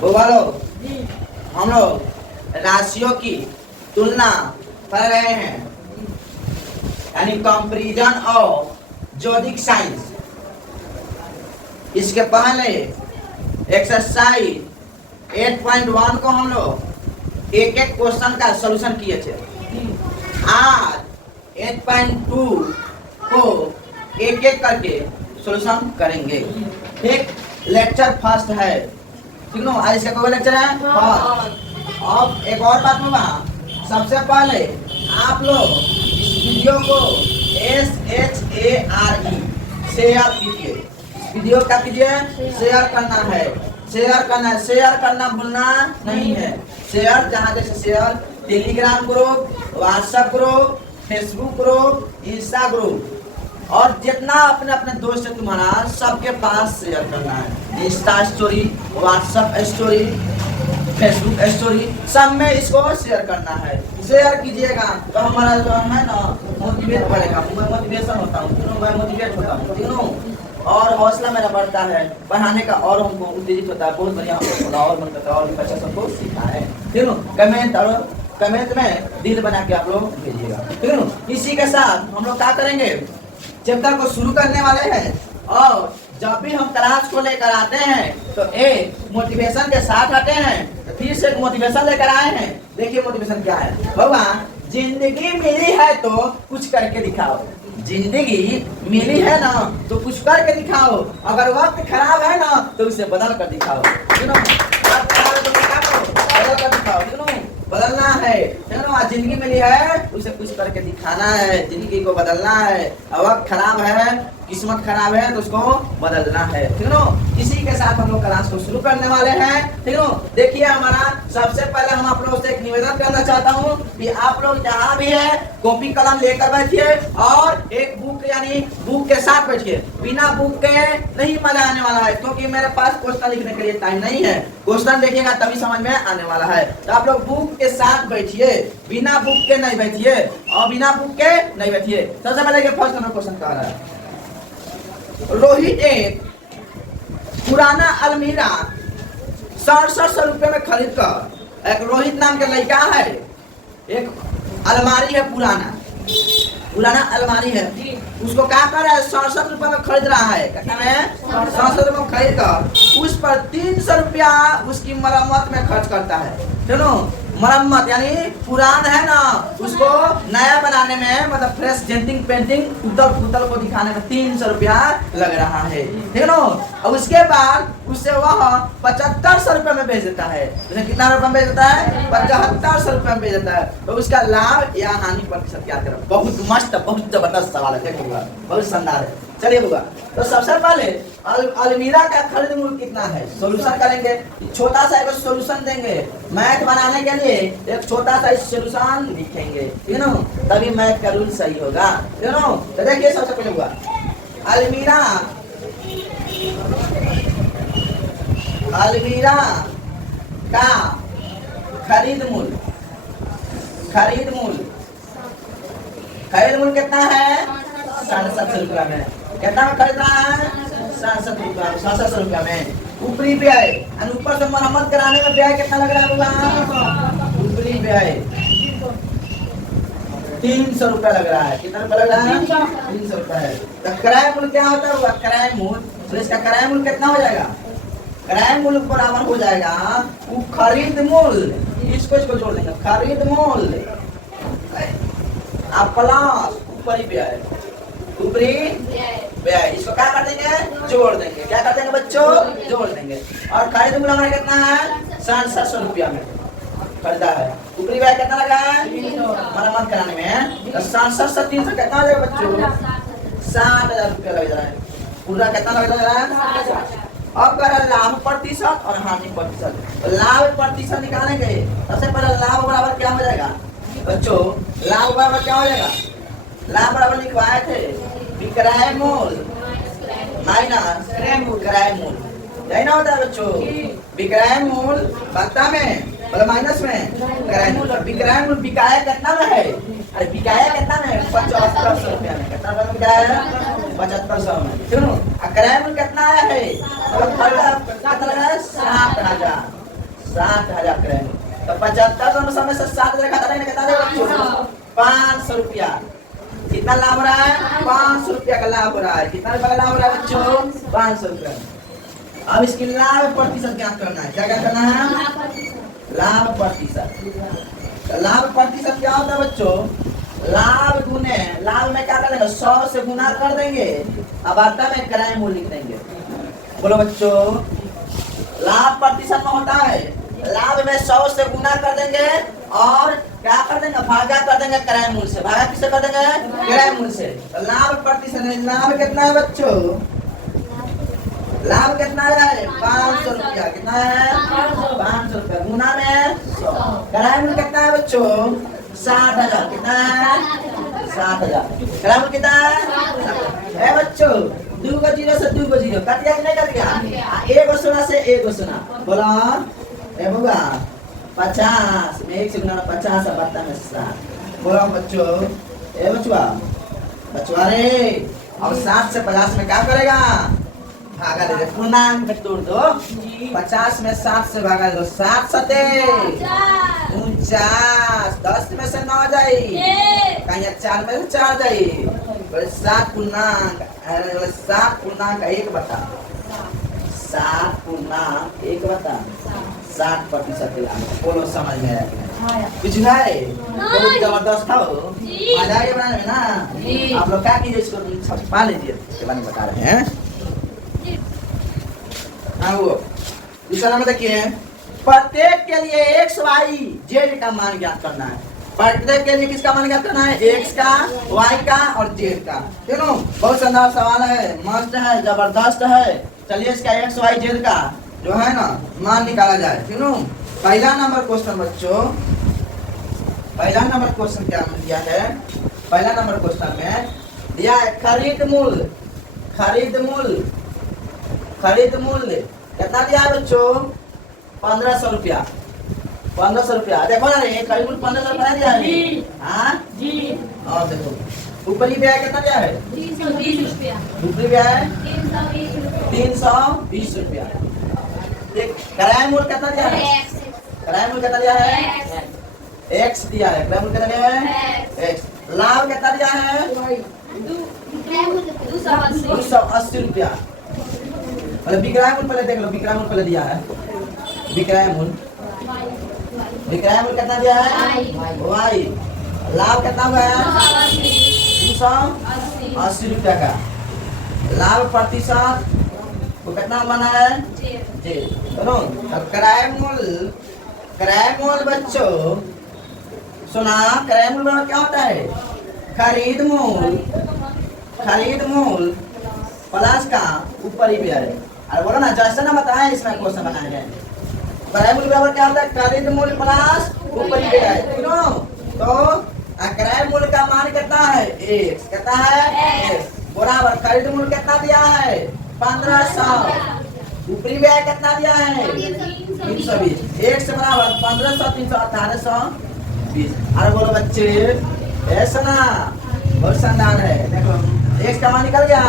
बोलो, हम लोग राशियों की तुलना कर रहे हैं, यानी कंपैरिजन ऑफ जोडिक साइंस। इसके पहले एक्सरसाइज 8.1 को हम लोग एक एक क्वेश्चन का सॉल्यूशन किए थे। आज 8.2 को एक एक करके सॉल्यूशन करेंगे। ठीक, लेक्चर फर्स्ट है, ठीक ना? आज इसका कोई लेक्चर है फर्स्ट। अब एक और बात होगा, सबसे पहले आप लोग इस वीडियो को SHARE शेयर कीजिए। वीडियो क्या कीजिए? शेयर करना है, शेयर करना है, शेयर करना भूलना नहीं है। शेयर जहाँ जैसे share Telegram group, WhatsApp group, Facebook group, Insta group, और जितना अपने अपने दोस्त है तुम्हारा सबके पास शेयर करना है। Insta story, WhatsApp story, Facebook story, सब में इसको शेयर करना है। शेयर कीजिएगा तो हमारा जो है ना मोटिवेट बढ़ेगा, मैं मोटिवेशन होता हूँ, मैं मोटिवेट होता हूँ, ठीक है? और हौसला मेरा बढ़ता है पढ़ाने का, और हमको उत्तेजित होता है, बहुत बढ़िया होगा, और मन करता है और भी अच्छा सबको सीखा है, ठीक है? कमेंट में दिल बना के आप लोग भेजिएगा, ठीक है? इसी के साथ हम लोग क्या करेंगे, चैप्टर को शुरू करने वाले हैं। और जब भी हम क्लास को लेकर आते हैं तो एक मोटिवेशन के साथ आते हैं, तो फिर से एक मोटिवेशन लेकर आए हैं। देखिए मोटिवेशन क्या है। भगवान, जिंदगी मिली है तो कुछ करके दिखाओ, जिंदगी मिली है ना तो कुछ करके दिखाओ, अगर वक्त खराब है ना तो उसे बदल कर दिखाओ, वक्त खराब है तो क्या करो, बदल कर दिखाओ, बदलना है, जिंदगी मिली है उसे कुछ करके दिखाना है, जिंदगी को बदलना है। वक्त खराब है, किस्मत खराब है तो उसको बदलना है, ठीक है? इसी के साथ हम लोग क्लास को शुरू करने वाले हैं, ठीक है? देखिए हमारा सबसे पहले हम आप लोगों से एक निवेदन करना चाहता हूँ कि आप लोग जहाँ भी है कॉपी कलम लेकर बैठिए और एक बुक यानी बुक के साथ बैठिए। बिना बुक के नहीं मजा आने वाला है, क्योंकि मेरे पास क्वेश्चन लिखने के लिए टाइम नहीं है। क्वेश्चन देखिएगा तभी समझ में आने वाला है, तो आप लोग बुक के साथ बैठिए, बिना बुक के नहीं बैठिए, और बिना बुक के नहीं बैठिए। सबसे पहले फर्स्ट नंबर क्वेश्चन कह रहा है, रोहित एक पुराना अलमीरा 6700 रुपये में खरीद कर, एक रोहित नाम के लड़का है, एक अलमारी है, पुराना अलमारी है, उसको क्या कर रहा है, 67 रुपये में खरीद रहा है, कितना में 67 रुपये में खरीद कर उस पर 300 रुपया उसकी मरम्मत में खर्च करता है। चलो, मरम्मत यानी पुरान है ना उसको नया बनाने में, मतलब फ्रेश डेंटिंग पेंटिंग टूटल को दिखाने में 300 रुपया लग रहा है, ठीक है ना? और उसके बाद उससे वह 7500 रुपये में बेच देता है। उसे कितना रुपये में बेच देता है? 7500 रुपये में बेच देता है। तो उसका लाभ या हानि प्रतिशत क्या करें? बहुत मस्त, बहुत जबरदस्त सवाल है, देखिएगा, बहुत शानदार है। चलिए होगा, तो सबसे पहले अलमीरा का खरीद मूल्य कितना है, सॉल्यूशन करेंगे। छोटा सा एक सॉल्यूशन देंगे, मैथ बनाने के लिए एक छोटा सा सॉल्यूशन लिखेंगे, ठीक है ना? तभी मैथ का रूल सही होगा, ठीक है ना? तो देखिए सबसे पहले हुआ अलमीरा का खरीद मूल्य कितना है? 6700 रुपया में। कितना में खरीद रहा है? 6700 रुपया में। ऊपरी व्यय, ऊपर से मरम्मत कराने में व्यय कितना लग रहा है? ऊपरी व्यय 300 रुपया लग रहा है। कितना रुपया लग रहा है? 300 रुपया है। तो किराया मूल्य क्या होता है? किराया मूल्य, तो इसका किराया मूल्य कितना हो जाएगा? किराया मूल्य बराबर हो जाएगा वो खरीद मूल्य, इसको जोड़ देंगे, खरीद मूल्य आप प्लस ऊपरी व्यय, ऊपरी व्यय, इसको क्या कर देंगे? जोड़ देंगे। क्या कर देंगे बच्चों? जोड़ देंगे। और खरीद मूल्य हमारा कितना है? 6700 रुपया में खरीदा है। ऊपरी व्यय कितना लगा है? मरम्मत कराने में, तो 6700 से 300 कितना हो जाएगा बच्चों? 60,000 रुपया लग रहा है। पूरा कितना लग रहा है? अब कर लाभ प्रतिशत और हानि प्रतिशत, तो लाभ प्रतिशत निकालेंगे। सबसे पहले लाभ बराबर क्या हो जाएगा बच्चों? लाभ बराबर क्या हो जाएगा? लाभ बराबर लिखवाए थे विक्रय मूल्य माइनस क्रय मूल्य, यही ना होता है बच्चों? विक्रय मूल्य बता में मतलब माइनस में क्रय मूल्य। विक्रय मूल्य बिकाया कितना में है? अरे बिकाया कितना में? 7500 रुपया में। कितना में बिकाया है? 7500 में, सुनो क्रय मूल्य कितना है? कितना है? 7000, 7000 क्रय मूल्य। तो 7500 में से 7000 खाता नहीं, कितना देगा बच्चों? 500 रुपया। कितना लाभ हो रहा है? 500 रुपया का लाभ हो रहा है। कितना रुपया का लाभ हो रहा है बच्चों? 500 रुपया। अब इसकी लाभ प्रतिशत ज्ञात करना है। क्या क्या करना है? लाभ प्रतिशत। लाभ प्रतिशत क्या होता है बच्चों? लाभ गुने, लाभ में क्या करेंगे? 100 से गुना कर देंगे, अब आता में क्रय मूल्य लिख देंगे। बोलो बच्चों, लाभ प्रतिशत में होता है लाभ में 100 से गुना कर देंगे और क्या कर देंगे? भागा कर देंगे क्रय मूल्य से। भागा किससे कर देंगे? क्रय मूल्य से। तो लाभ प्रतिशत है। लाभ कितना है बच्चों? लाभ कितना है? 500 रुपया। कितना है? 500 रुपया गुना में 100। क्रय मूल्य कितना है बच्चों? 60,000। कितना है? 60,000। क्रय मूल्य कितना है बच्चों? 2 को 0 से 2 को 0 कट गया कि नहीं कट गया? 1 सुना से 1 सुना। बोला ए होगा 50 में 1 से गुना 50 और बट्टा में 60। बोला बच्चों, ए बचुआ बचुआ रे, अब 60 से 50 में क्या करेगा? भागा दे दे, पूर्णांक में तोड़ दो। 50 में 60 से भागा दो, 7 सते 49, 10 में से 9 जाई, कहीं 4 में से 4 जाई, 7 पूर्णांक 1 बटा 7 पूर्णांक 1 बटा 60% लाभ। बोलो समझ में आया? कुछ है बहुत जबरदस्त था वो, मजा आया बनाने में ना। आप लोग क्या कीजिए, इसको छपा लीजिए, इसके बारे में बता रहे हैं। हाँ वो दूसरा नंबर देखिए, प्रत्येक के लिए x y z का मान ज्ञात करना है। प्रत्येक के लिए किसका मान ज्ञात करना है? x का, y का और z का। तीनों बहुत शानदार सवाल है, मस्त है, जबरदस्त है। चलिए इसका x y z का जो है ना मान निकाला जाए। तीनों पहला नंबर क्वेश्चन बच्चों, पहला नंबर क्वेश्चन क्या दिया है? पहला नंबर क्वेश्चन में दिया है खरीद मूल्य। खरीद मूल्य, खरीद मूल्य कितना दिया है बच्चों? 1500 रुपया। 1500 रुपया देखो ना, ये खरीद मूल्य 1500 रुपया दिया है। हाँ जी। और देखो ऊपरी ब्याज कितना दिया है? 320 रुपया। ऊपरी ब्याज 320 रुपया। देख क्रय मूल्य कितना दिया है? क्रय मूल्य कितना दिया है? x दिया है। क्रय मूल्य कितना दिया है? x। लाभ कितना दिया है? 280 रुपया। मतलब विक्रय मूल्य पहले देख लो, विक्रय मूल्य पहले दिया है। विक्रय मूल्य, विक्रय मूल्य कितना दिया है? y। लाभ कितना हुआ है? 280 रुपया का। लाभ प्रतिशत वो कितना बना है? जी। सुनो क्रय मूल्य, क्रय मूल्य बच्चों सुना, क्रय मूल्य क्या होता है? खरीद मूल्य, खरीद मूल्य प्लस का ऊपर ही भी है। अरे बोलो ना, जैसे ना बताए इसमें क्वेश्चन बनाए गए। क्रय मूल्य बराबर क्या होता है? खरीद मूल्य प्लस ऊपर ही भी है। क्यों? तो क्रय मूल्य का मान कितना है? x। कितना है? x बराबर खरीद मूल्य कितना दिया है? 1500। ऊपरी व्यय कितना दिया है? 320। 1 से बराबर 1500 300 1820। अरे बोलो बच्चे, ऐसा ना बहुत शानदार है। देखो x का मान निकल गया।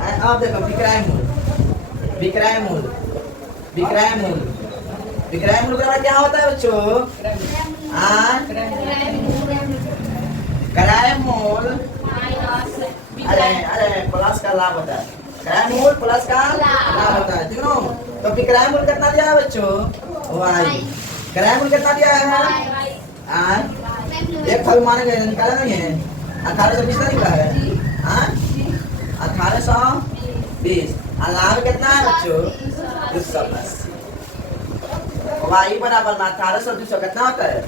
अब देखो विक्रय मूल्य, विक्रय मूल्य, विक्रय मूल्य, विक्रय मूल्य बराबर क्या होता है बच्चों? क्रय मूल्य, अरे प्लस का लाभ होता है। क्रय मूल्य प्लस का लाभ होता है। ठीक है? तो विक्रय मूल्य कितना दिया है बच्चों? y। क्रय मूल्य कितना दिया है? एक फल मानेंगे, निकाला नहीं है? 1820 का निकला है। 1820। लाभ कितना है बच्चों? 280। y बराबर 1800 कितना होता है?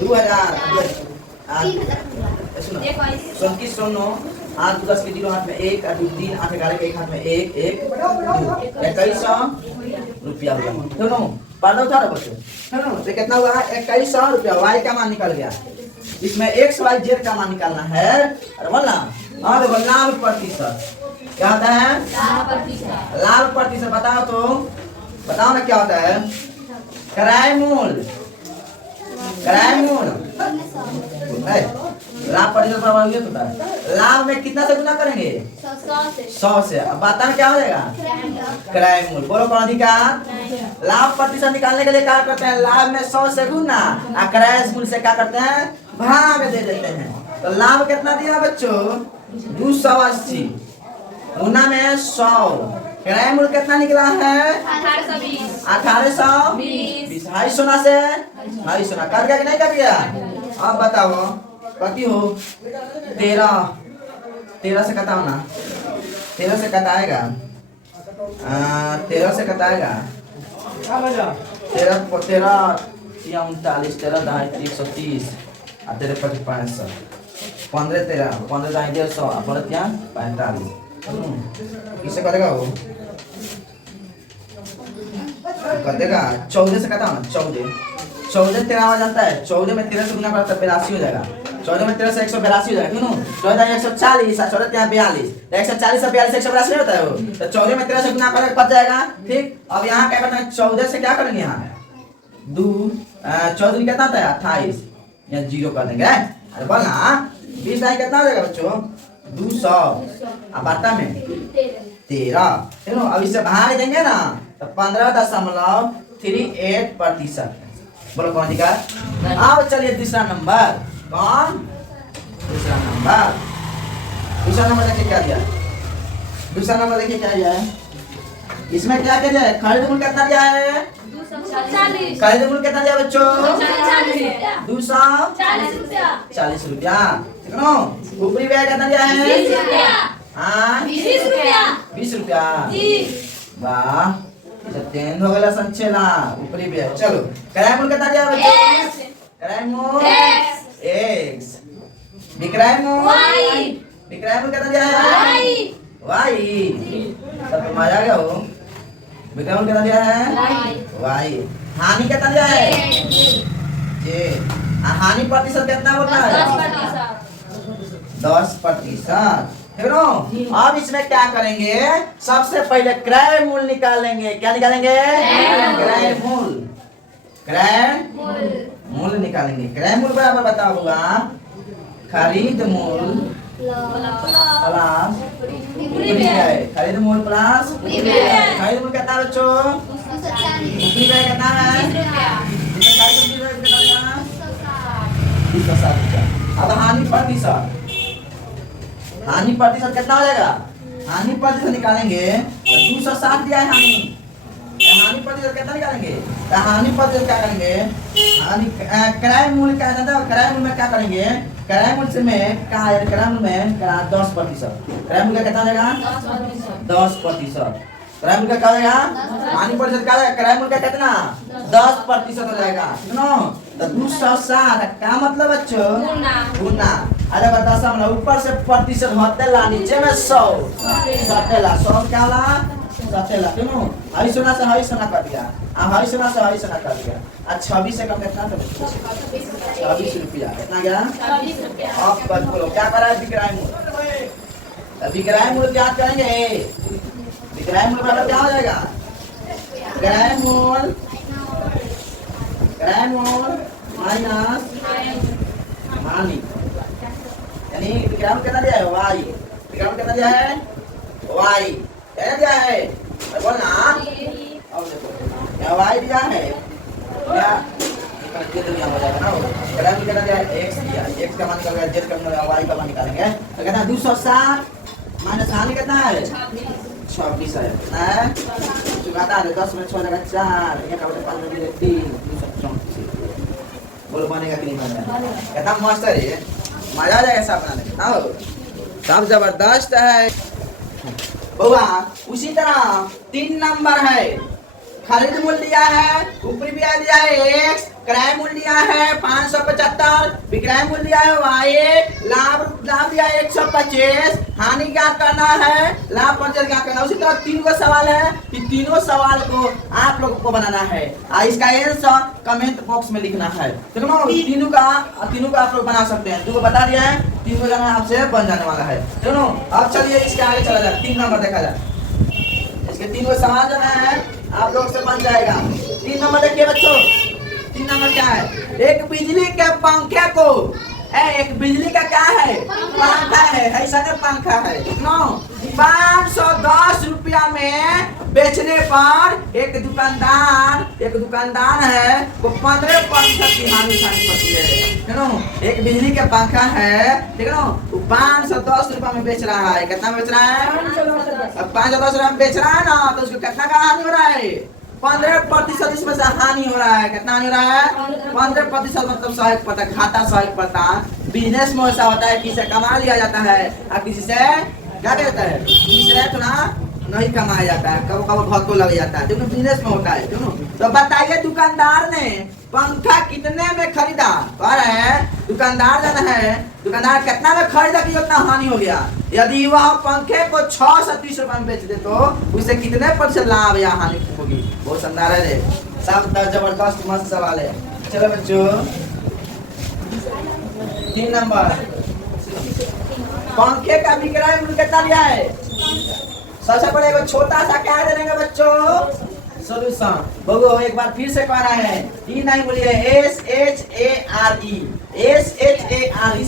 2000। सुनो 34 सुनो, 8 10 के 0 हाथ में 1, 8 3 8 11 के 1 हाथ में 1 1 2 2100 रुपया हुआ। सुनो पढ़ो था बच्चों। सुनो तो कितना हुआ? 2100 रुपया। y का मान निकल गया। इसमें x y z का मान निकालना है। अरे बोलना। हाँ देखो लाभ प्रतिशत क्या होता है? लाभ प्रतिशत। लाभ प्रतिशत बताओ तो, बताओ ना क्या होता है? क्रय मूल्य, क्रय मूल्य लाभ प्रतिशत प्रभावित होता है। लाभ में कितना से गुना करेंगे? 100 से। अब बाता में क्या हो जाएगा? क्रय मूल्य। बोलो कौन अधिकार? लाभ प्रतिशत निकालने के लिए क्या करते हैं? लाभ में 100 से गुना और क्रय मूल्य से क्या करते हैं? भाग दे देते हैं। तो लाभ कितना दिया बच्चों? 280 गुना में 100। क्रय मूल्य कितना निकला है? 1820। 2.5 सोना से 2.5 सोना कर गया कि नहीं कर गया? अब बताओ कति हो? 13 से कटाओ ना। 13 से कटाएगा 13 से कटाएगा 13 या 39 13 दहाई 130 और 13 25 500 15 13 15 दहाई 150 और 15 क्या 45। किससे करेगा वो? कटेगा 14 से कटा ना। 14 13 आ जाता है। 14 में 13 से गुना करता है 82 हो जाएगा। 14 में 13 से 182 हो जाएगा। क्यों? 14 140 और 14 42 140 और 42 182 नहीं होता है वो। तो 14 में 13 से गुना करके पड़ जाएगा। ठीक। अब यहाँ क्या करना है? 14 से क्या करेंगे? यहाँ 14 कितना होता है? 28 या 0 कर देंगे। अरे बोल ना 20 दाई कितना हो जाएगा बच्चों? 200 अब बाटा में 13। चलो अब इससे भाग देंगे ना तो 15.38%। बोलो कौन अधिकार? अब चलिए दूसरा नंबर। कौन? दूसरा नंबर देखिए क्या दिया? दूसरा नंबर देखिए क्या दिया है? इसमें क्या दिया है? खरीद मूल्य कितना दिया है? 240। खरीद मूल्य कितना दिया बच्चों? 240 रुपया। ठीक है? ऊपरी व्यय कितना दिया है? 20 रुपया। वाह चेंज हो गया संचेला ऊपरी व्यय। चलो क्रय मूल्य कितना दिया बच्चों? क्रय मूल्य x। विक्रय मूल्य कितना दिया है? y। सब तुम आ गया हो। विक्रय मूल्य कितना दिया है? y। हानि कितना दिया है? j। हानि प्रतिशत कितना बोलना है? 10%। ठीक है। अब इसमें क्या करेंगे? सबसे पहले क्रय मूल्य निकालेंगे। क्या निकालेंगे? क्रय मूल्य निकालेंगे। क्रय मूल्य बराबर बताओ होगा खरीद मूल्य प्लस ऊपरी व्यय। खरीद मूल्य प्लस खरीद मूल्य कितना बच्चों? ऊपरी व्यय कितना है? 260 रुपया। अब हानि प्रतिशत कितना हो जाएगा? हानि प्रतिशत निकालेंगे तो 260 दिया है हानि प्रतिशत कितना निकालेंगे? तो हानि प्रतिशत क्या करेंगे? क्रय मूल्य क्या है? क्रय मूल्य में क्या करेंगे? क्रय मूल्य में क्या है? क्रय मूल्य में 10%। क्रय मूल्य कितना हो जाएगा? 10%। क्रय मूल्य क्या हो जाएगा? हानि प्रतिशत क्या है? क्रय मूल्य कितना? 10% हो जाएगा। तो 260 क्या मतलब बच्चों? गुना। अरे बता समझ ऊपर से प्रतिशत हटेला नीचे में 100 सटेला। 100 क्या ला? सटेला। क्यों? हई सोना से हई सोना कर दिया। हई सोना से हई सोना कर दिया। 26 से कम कितना? 26 रुपया। कितना गया? 26 रुपया। अब बोलो क्या करा है? विक्रय मूल्य। विक्रय मूल्य याद करेंगे। विक्रय मूल्य बराबर क्या हो जाएगा? क्रय मूल्य माइनस हानि। यानी विक्रय मूल्य कितना दिया है? y। विक्रय मूल्य कितना दिया है? y। क्या दिया है? बोल ना। अब देखो क्या y दिया है? क्या ये तो हो जाएगा ना। विक्रय मूल्य कितना दिया है? x दिया। x का मान निकालेंगे, z का मान y का मान निकालेंगे तो कितना? 260 माइनस हानि कितना है? 26 है। कितना है? चुकाता है 10 में 6 लगा 4 ये का 5 में 3 234। बोलो बनेगा कि नहीं बनेगा? कितना मस्त है ये। मजा आ जाएगा ऐसा बनाने में। आओ सब जबरदस्त है बउआ। उसी तरह 3 नंबर है। खरीद मूल्य दिया है, ऊपरी व्यय दिया है x, क्रय मूल्य दिया है 575, विक्रय मूल्य दिया है y, लाभ दिया है 125, हानि क्या करना है? लाभ प्रतिशत क्या करना है? उसी तरह 3 को सवाल है कि तीनों सवाल को आप लोगों को बनाना है। इसका आंसर कमेंट बॉक्स में लिखना है। ठीक है? तीनों का आप लोग बना सकते हैं। 2 को बता दिया है, 3 को जाना आपसे बन जाने वाला है। चलो अब चलिए इसके आगे चला जाए। 3 नंबर देखा जाए। इसके 3 को सवाल जो है आप लोग से बन जाएगा। 3 नंबर देखिए बच्चों। 3 नंबर क्या है? एक बिजली के पंखे को एक बिजली का क्या है, पंखा है, ऐसा ना पंखा है नो। 510 रुपया में बेचने पर एक दुकानदार है वो 15% की हानि उठानी पड़ती है नो। एक बिजली का पंखा है ठीक है ना, 510 रुपया में बेच रहा है। कितना बेच रहा है, 510 रुपया में बेच रहा है ना, तो उसको कितना का हानि हो रहा है, 15% इसमें से हानि हो रहा है। कितना हानि हो रहा है, 15%, मतलब 100%, घाटा 100%। बिजनेस में ऐसा होता है कि से कमा लिया जाता है और किसी से क्या कहता है, किसी से थोड़ा नहीं कमाया जाता है, कब कब बहुत को लग जाता है, क्योंकि बिजनेस में होता है क्यों। तो बताइए दुकानदार ने पंखा कितने में खरीदा, कह रहे हैं दुकानदार जाना है, दुकानदार कितना में खरीदा कि उतना हानि हो गया। यदि वह पंखे को 630 रुपए में बेच दे तो उसे कितने % लाभ या हानि होगी। बहुत शानदार है, सब जबरदस्त मस्त सवाल है। चलो बच्चों 3 नंबर, पंखे का विक्रय मूल्य कितना दिया है। सबसे पहले एक छोटा सा क्या देंगे बच्चों, सोल्यूशन। बगो एक बार फिर से कह रहा है, ई नहीं भूलिए, SHARE,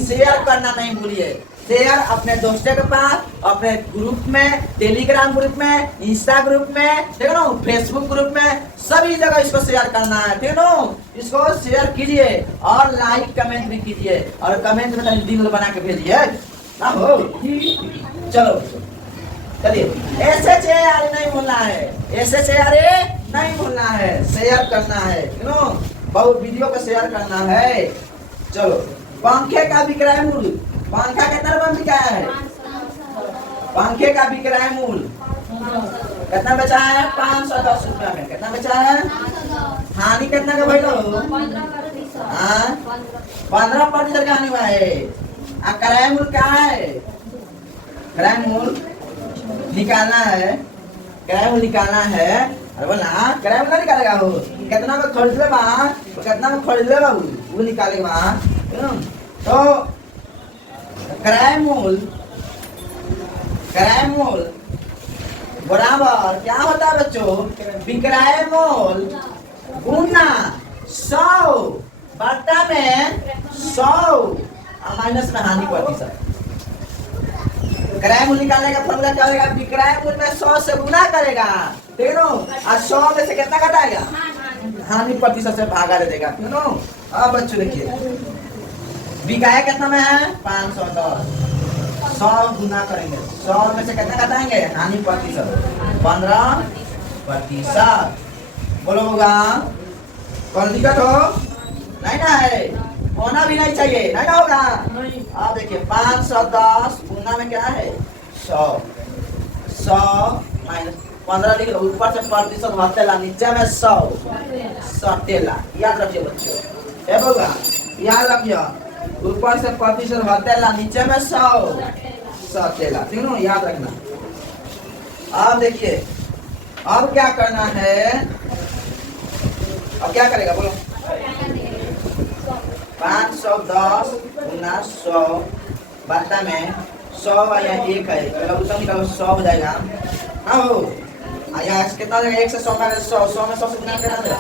शेयर करना नहीं भूलिए। शेयर अपने दोस्तों के पास, अपने ग्रुप में, टेलीग्राम ग्रुप में, इंस्टा ग्रुप में, ठीक है ना, फेसबुक ग्रुप में, सभी जगह इसको शेयर करना है, ठीक है ना। इसको शेयर कीजिए और लाइक कमेंट भी कीजिए, और कमेंट में दिल बना के भेजिए ना हो। चलो चलिए, SHARE नहीं भूलना है, SHARE नहीं भूलना है, शेयर करना है, क्यों, बहुत वीडियो को शेयर करना है। चलो पंखे का विक्रय मूल्य, पंखा कितना रुपए में बिका है, पंखे का विक्रय मूल्य कितना बचा है, 510 रुपया में। कितना बचा है, हानि कितना का भैया, 15% का हानि हुआ है। क्रय मूल्य क्या है, क्रय मूल्य निकालना है, क्रय मूल्य निकालना है। अरे बोला क्रय मूल्य निकालेगा वो, कितना में खरीद ले बा, कितना में खरीद ले बा वो निकालेगा। तो क्रय मूल्य बराबर क्या होता है बच्चों, विक्रय मूल्य गुना 100 बटा में 100 माइनस में हानि प्रतिशत। क्रय मूल्य निकालने का फॉर्मूला क्या होगा, विक्रय मूल्य में 100 से गुना करेगा, ठीक है ना, और 100 में से कितना घटाएगा, हानि प्रतिशत से भागा दे देगा, ठीक है। अब बच्चों देखिए बिकाया कितना में है, 510, 100 गुना करेंगे, 100 में से कितना घटाएंगे, हानि प्रतिशत 15%। बोलो होगा, कौन दिक्कत हो नहीं ना है, होना भी नहीं चाहिए, नहीं ना होगा। अब देखिए 510 गुना में क्या है, 100 माइनस 15 लिख लो, ऊपर से प्रतिशत हटेला, नीचे में 100 सटेला। याद रखिए बच्चों, ये होगा, याद रखिए, ऊपर से प्रतिशत हटेला, नीचे में 100 सटेला, ठीक है, याद रखना। अब देखिए अब क्या करना है, अब क्या करेगा बोलो, 510 गुना 100 बटा में 100 या 1 है, पहले उत्तर निकालो, 100 हो जाएगा। हाँ हो आया कितना देगा, 1 से 100 में 100 में 100 से गुना कितना देगा,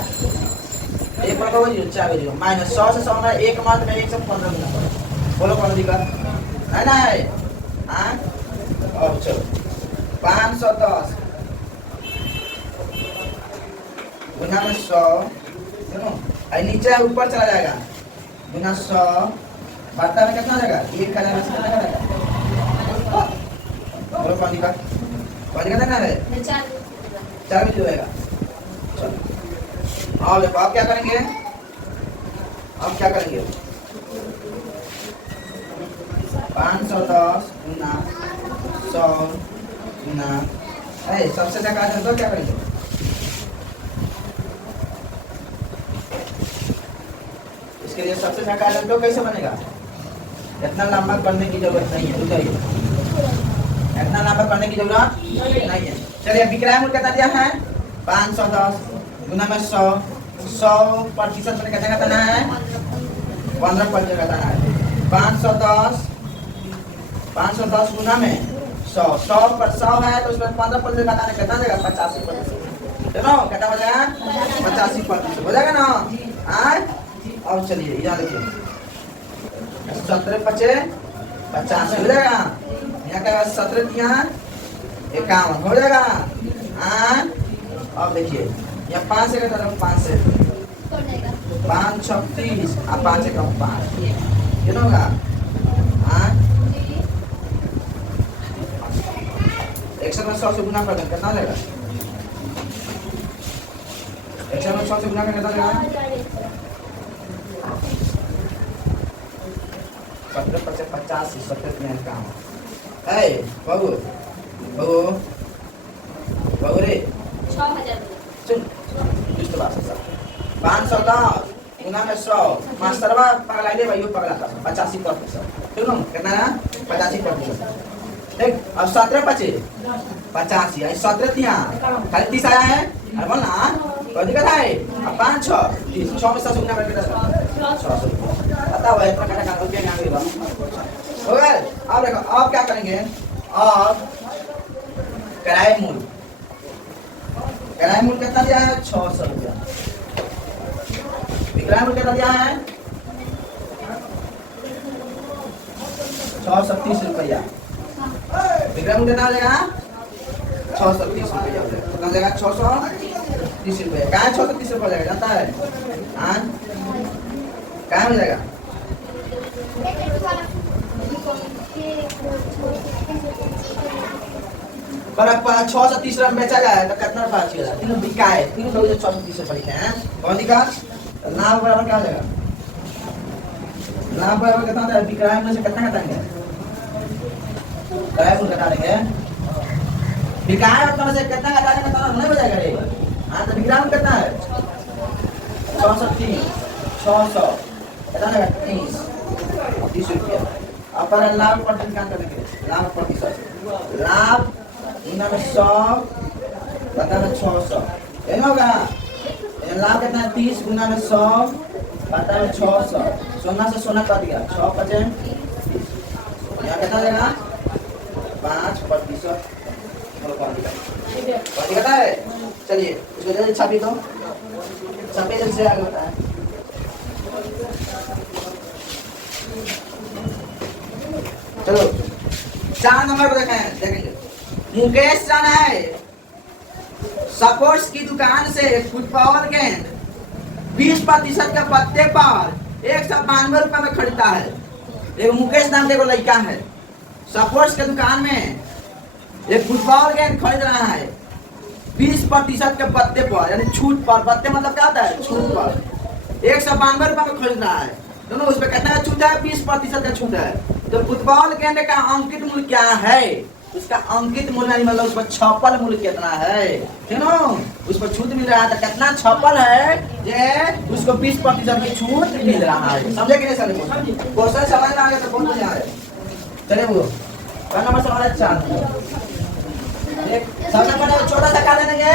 1 पर को जीरो 4 जीरो माइनस 100 से 100 में 1 मात्र में 1 से 15 गुना करो। बोलो कौन दिक्कत है ना है। हाँ अब चलो 510 गुना में 100, नीचे ऊपर चला जाएगा, गुना 100 बटा में कितना जाएगा, 1 का जाएगा। बोलो कौन दिक्कत देना है, 4 भी जाएगा। चलो देखो आप क्या करेंगे, अब क्या करेंगे, 510 गुना 100 गुना सबसे ज्यादा तो क्या करेंगे, इसके लिए सबसे ज्यादा तो कैसे बनेगा, इतना लंबा करने की जरूरत नहीं है, बताइए इतना लंबा करने की जरूरत नहीं है। चलिए विक्रय मूल्य कितना दिया है, 510 गुना में 100 प्रतिशत में कितना घटाना है, 15% घटाना है। 510 गुना में 100 पर 100 है तो उसमें 15% घटाना कितना देगा, 85%। चलो कितना हो जाएगा, 85% हो जाएगा ना। अब चलिए यहाँ देखिए 17 पचे 50 हो जाएगा। यहाँ क्या 17 51 हो जाएगा। अब देखिए यहाँ 5 से कटा 5 से 5 36 और 5 से कम 5 कितना होगा। 100 में 100 से गुना कर दें कितना लेगा। 100 में 100 से गुना करके कितना लेगा। 17 पचे 50 17 में काम है। बाबू बाबू बाबू रे 6000 सुन इस बात से 510 गुना में 100 मास्टरवा पगला दे भाई पगला था 85%। सुनो कितना है 85%। देख अब 17 पचे 85 है 17 यहाँ खाली 30 आया है। अरे बोल ना कोई दिक्कत है। अब 5 6 30 6 में 100 गुना करके 600 बताओ इतना कटा कर रुपया यहाँ गया हो गया। अब देखो अब क्या करेंगे। अब किराए मूल कितना दिया है 600 रुपया। किराया मूल कितना दिया है 630 रुपया। किराया मूल कितना देगा 630 रुपया कितना देगा 630 रुपया। कहाँ 630 रुपया जाएगा जानता है। कहाँ मिल जाएगा। पर अब 630 रुपया बेचा जाए तो कितना रुपया चाहिए। तीनों बिका है तीनों लोग 630 रुपये लिखे हैं। कौन दिखा लाभ बराबर क्या हो जाएगा। लाभ बराबर कितना होता है। किराए में से कितना घटाएंगे किराए में घटा देंगे। बिकाए और से कितना घटा देंगे तो नहीं हो जाएगा रे। हाँ तो किराए में कितना है 630 600 कितना लगेगा 30 रुपया। अब पर लाभ प्रतिशत क्या करेंगे। लाभ प्रतिशत लाभ गुना में 100 बटा में 600 ये होगा। लाभ कितना है 30 गुना में 100 बटा में 600। सोना से सोना काट दिया 6 बचे 30 यहाँ कितना देगा 5%। दिखाता है। चलिए इसको जल्दी छापी दो छापी जल्दी से आगे होता है। चलो 4 नंबर को देखेंगे। मुकेश जाना है सपोर्ट्स की दुकान से फुटबॉल गेंद 20% के पत्ते पर 192 रुपए में खरीदता है। एक मुकेश नाम के लड़का है सपोर्ट्स के दुकान में एक फुटबॉल गेंद खरीद रहा है 20% के पत्ते पर यानी छूट पर। पत्ते मतलब क्या होता है छूट पर 192 रुपए में खरीद रहा है। दोनों उसमें कितना छूट है 20% का छूट है। तो फुटबॉल गेंद का अंकित मूल्य क्या है। उसका अंकित मूल्य मतलब उस पर छपल मूल्य कितना है ठीक ना। उस पर छूट मिल रहा है तो कितना छपल है ये उसको 20% की छूट मिल रहा है। समझे कि नहीं समझे क्वेश्चन समझ में आ गया तो बहुत मजा आए। चलिए वो नंबर सवाल 4 सबसे पहले छोटा सा क्या लेंगे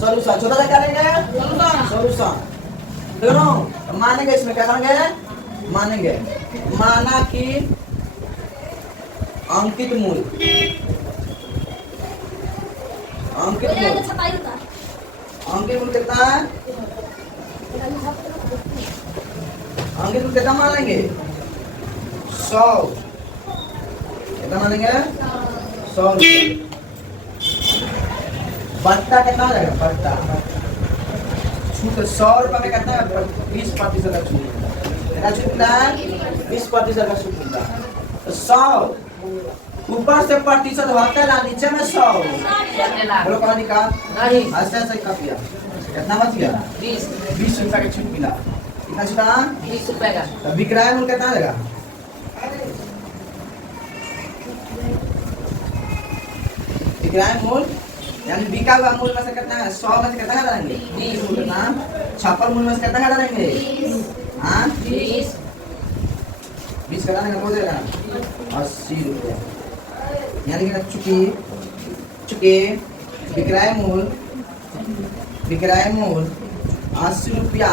सॉल्यूशन। छोटा सा क्या लेंगे सॉल्यूशन। दोनों मानेंगे इसमें क्या करेंगे मानेंगे माना कि अंकित मूल्य अंकित मूल्य कितना है। अंकित मूल्य कितना मान लेंगे 100 कितना मानेंगे 100 रुपये। बट्टा कितना हो जाएगा बट्टा छूट 100 रुपये में कितना 20% का छूट कितना छूट मिला है 20% का छूट मिलता है। तो 100 ऊपर से प्रतिशत होता है नीचे में 100 बोलो कहानी का नहीं ऐसे ऐसे कट गया कितना बच गया 20 रुपये का छूट मिला। कितना छूटा 20 रुपये का। तो विक्रय मूल्य कितना देगा विक्रय मूल्य यानी बिका हुआ मूल्य में से कितना है 100 में से कितना घटाएंगे 20 मूल्य ना छप्पन मूल्य में से कितना घटाएंगे हाँ 20 घटाने का हो जाएगा 80 रुपया। यानी कि चुकी विक्रय मूल्य 80 रुपया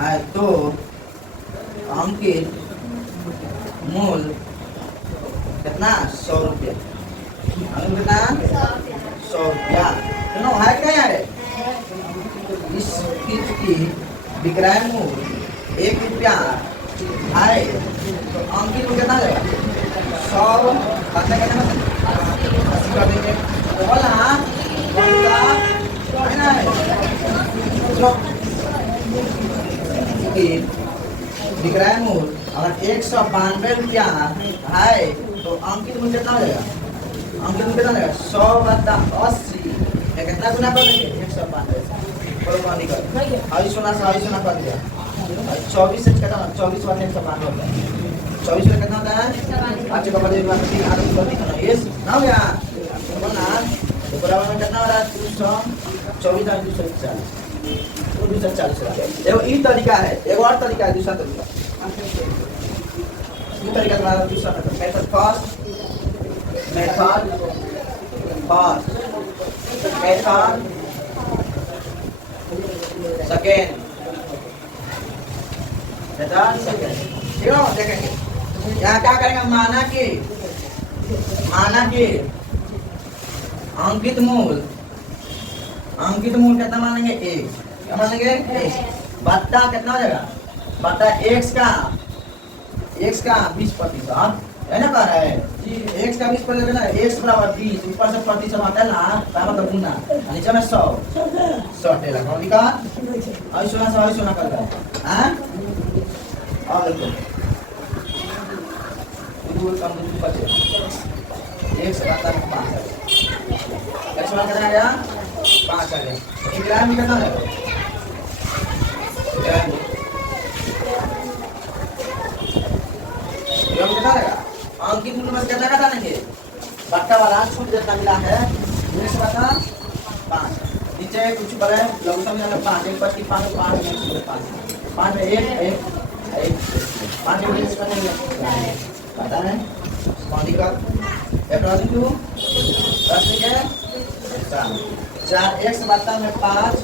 है तो अंकित मूल्य कितना 100 रुपया। कितना 100 रुपया है क्या है इसकी विक्रय मूल्य 1 रुपया है तो अंकित को कितना देगा 100 कितना कितना 80 कर देंगे तो बोला है ना विक्रय मूल्य अगर 192 रुपया है तो अंकित मूल्य कितना देगा अंकित मूल्य कितना देगा 100 बटा 80 कितना गुना कर देंगे 192 अभी सुना कर दिया 24 से कितना 24 वाले 192 होता है 24 में कितना होता है अच्छे का बजे बात 3 आदमी को दिखाना यस ना हो गया बोलना तो बराबर में कितना हो रहा है 224 और 240 देखो ये तरीका है एक और तरीका है दूसरा तरीका ये तरीका तुम्हारा दूसरा मेथड फर्स्ट सेकेंड ठीक है देखेंगे यहाँ क्या करेंगे माना कि अंकित मूल कितना मानेंगे 1 क्या मानेंगे 1 बट्टा कितना हो जाएगा बट्टा x का 20% है ना कह रहा है x का 20% ना x बराबर 20 ऊपर से प्रतिशत आता है ना बराबर गुना नीचे में 100 टेला कौन लिखा अभी सुना कर रहा है हां और देखो दूर कम दूर बचे 1 से आता है 5 कैसे बात करना है 5 आ गए एक ग्राम कितना है ग्राम कितना रहेगा अंकित मूल्य में कितना का देंगे बट्टा वाला छूट जितना मिला है 19 बटा 5 नीचे कुछ बड़े लघु सम मिला 5 1 5 5 में 1 5 में इसका नहीं पता है कौन का अकॉर्डिंग टू प्रश्न क्या है 4 x बट्टा में 5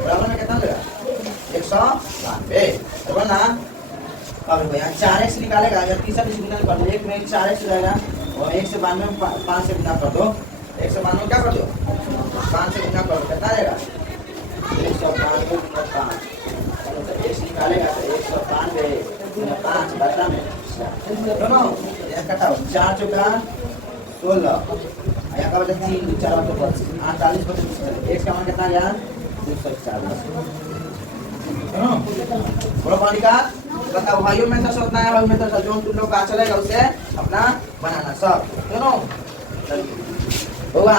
बराबर में कितना मिलेगा 192 तो बोलना अब भैया 4x निकालेगा जब तीसरा गुना कर दो 1 में 4x रहेगा और 1 से 92 में 5 से गुना कर दो 1 से 92 क्या कर दो 5 से गुना कर दो कितना आएगा 192 गुना 5 तो x निकालेगा तो 192 गुना 5 बटा में दोनों यहाँ कटाओ 4 चौका 16 यहाँ का बचा 3 4 तो 48 x का मान कितना आ गया 240 बोलो पानी का बताओ भाइयों में तो होता है भाइयों में तो जो तुम लोग का चलेगा उसे अपना बनाना सब सुनो होगा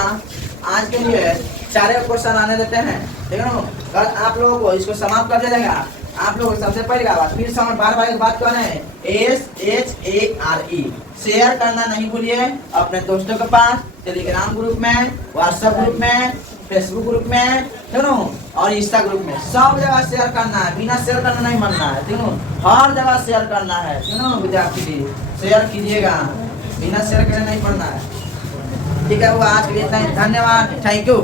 आज के लिए 4 क्वेश्चन आने देते हैं ठीक है ना कल आप लोगों को इसको समाप्त कर देगा आप लोग सबसे पहले का बात फिर समझ बार एक बात कहना है SHARE शेयर करना नहीं भूलिए अपने दोस्तों के पास टेलीग्राम ग्रुप में व्हाट्सएप ग्रुप में फेसबुक ग्रुप में ठीक और इंस्टा ग्रुप में सब जगह शेयर करना है बिना शेयर करना नहीं मानना है ठीक हर जगह शेयर करना है ठीक विद्यार्थी शेयर कीजिएगा बिना शेयर करने नहीं पढ़ना है ठीक है वो आज के लिए धन्यवाद थैंक यू।